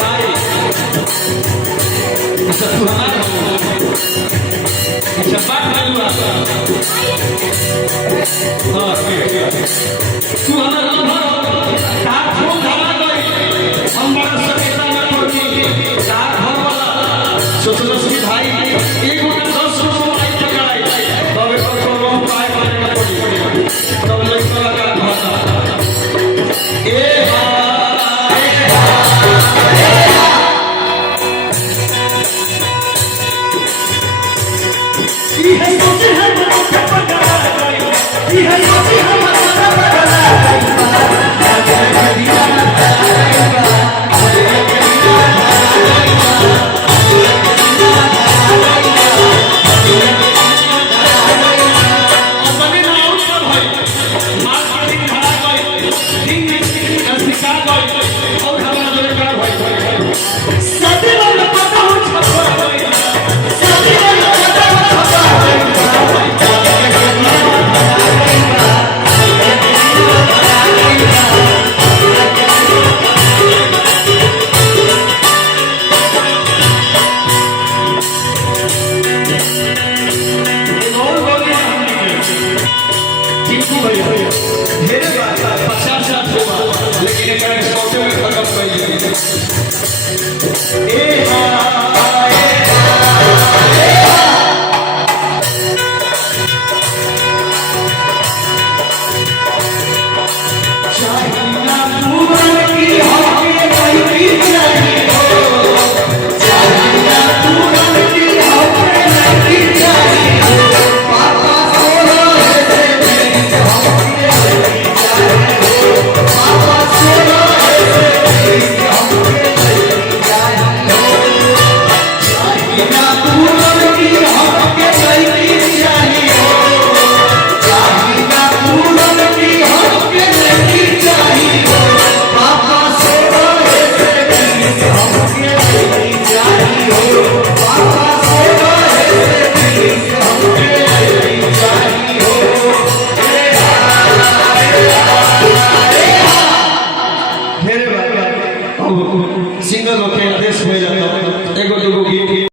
भाई अच्छा तू हमारा अच्छा बात नहीं हुआ हाँ तू हमारा साथ हो धारा गई हम बड़ा सकेता में पड़ी साथ हो वाला सोचलो कि भाई एक उन्हें 10 रुपए पकड़ाई तब एक करोड़ पाए मारने का पड़ी तब लड़का लगा भाता ए ढेरे बात 50 लेकिन एक शॉर्ट में खत्म कर